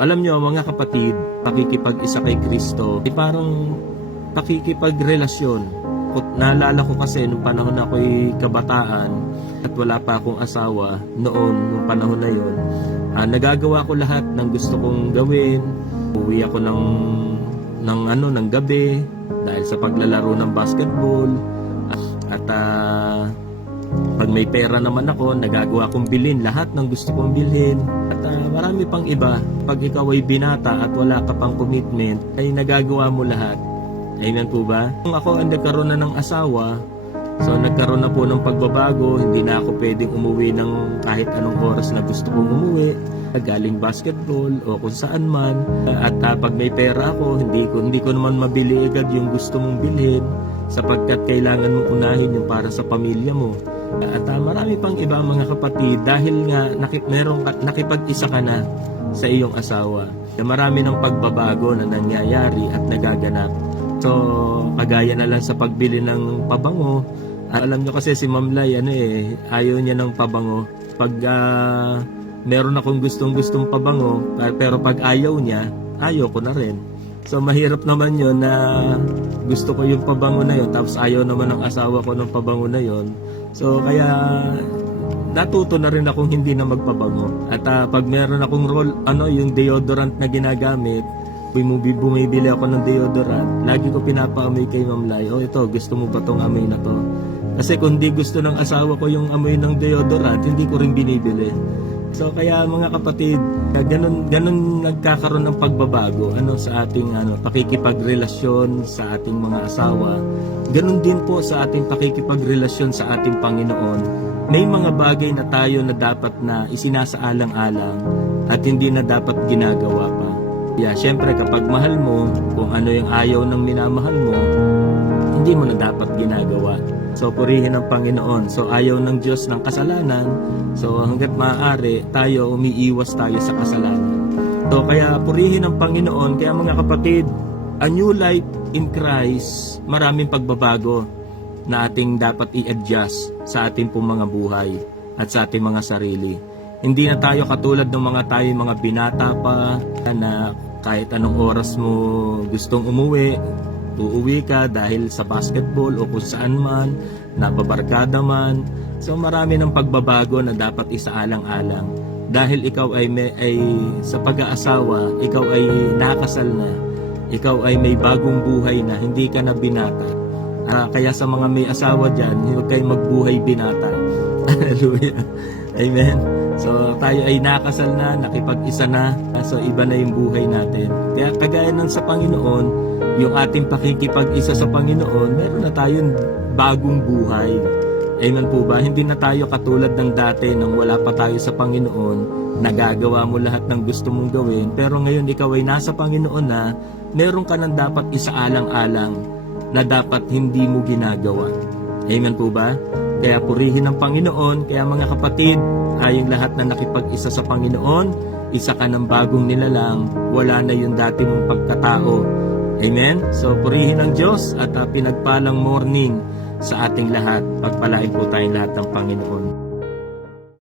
Alam nyo mga kapatid, pakikipag-isa kay Kristo, parang pakikipagrelasyon. Naalala ko kasi nung panahon ako'y kabataan at wala pa akong asawa noon, nung panahon na yun, nagagawa ko lahat ng gusto kong gawin. Uwi ako ng gabi dahil sa paglalaro ng basketball at pag may pera naman ako, nagagawa kong bilhin lahat ng gusto kong bilhin. At marami pang iba. Pag ikaw ay binata at wala ka pang commitment, ay nagagawa mo lahat. Amen po ba? Kung ako ang nagkaroon na ng asawa, so nagkaroon na po ng pagbabago, hindi na ako pwedeng umuwi ng kahit anong oras na gusto kong umuwi, galing basketball o kung saan man. At pag may pera ako, hindi ko naman mabili agad yung gusto mong bilhin sapagkat kailangan mong unahin yung para sa pamilya mo. At marami pang iba mga kapatid dahil nga nakipag-isa ka na sa iyong asawa. Marami ng pagbabago na nangyayari at nagaganap. So, kagaya na lang sa pagbili ng pabango. Alam nyo kasi si Ma'am Lai, ayaw niya ng pabango. Pag meron akong gustong pabango, pero pag ayaw niya, ayaw ko na rin. So, mahirap naman yun na gusto ko yung pabango na yun, tapos ayaw naman ng asawa ko ng pabango na yun. So, kaya natuto na rin akong hindi na magpabango. At pag meron akong yung deodorant na ginagamit, bumibili ako ng deodorant, lagi ko pinapaamoy kay Ma'am Lai, ito, gusto mo ba tong amoy na to? Kasi kung di gusto ng asawa ko yung amoy ng deodorant, hindi ko rin binibili. So kaya mga kapatid, ganun nagkakaroon ng pagbabago sa ating pakikipagrelasyon sa ating mga asawa. Ganun din po sa ating pakikipagrelasyon sa ating Panginoon. May mga bagay na tayo na dapat na isinasaalang-alang at hindi na dapat ginagawa pa. Siyempre kapag mahal mo, kung ano yung ayaw ng minamahal mo, hindi mo na dapat ginagawa. So purihin ang Panginoon. So ayaw ng Diyos ng kasalanan. So hanggat maaari, umiiwas tayo sa kasalanan. So kaya purihin ang Panginoon. Kaya mga kapatid, a new life in Christ, maraming pagbabago na ating dapat i-adjust sa ating pong mga buhay at sa ating mga sarili. Hindi na tayo katulad ng mga binata pa na kahit anong oras mo gustong umuwi, uuwi ka dahil sa basketball o kung saan man, napabarkada man. So marami ng pagbabago na dapat isaalang-alang. Dahil ikaw ay sa pag-aasawa, ikaw ay nakasal na, ikaw ay may bagong buhay na, hindi ka na binata. Kaya sa mga may asawa dyan, huwag kayong magbuhay binata. Hallelujah. Amen. So tayo ay nakasal na, nakipag-isa na, so iba na yung buhay natin. Kaya kagaya ng sa Panginoon, yung ating pakikipag-isa sa Panginoon, meron na tayong bagong buhay. Amen po ba? Hindi na tayo katulad ng dati nang wala pa tayo sa Panginoon, nagagawa mo lahat ng gusto mong gawin, pero ngayon ikaw ay nasa Panginoon na, meron ka nang dapat isaalang-alang na dapat hindi mo ginagawa. Amen po ba? Kaya purihin ang Panginoon. Kaya mga kapatid, tayong lahat na nakipag-isa sa Panginoon, isa ka ng bagong nilalang, wala na yung dati mong pagkatao. Amen? So purihin ang Diyos at pinagpalang morning sa ating lahat. Pagpalain po tayong lahat ng Panginoon.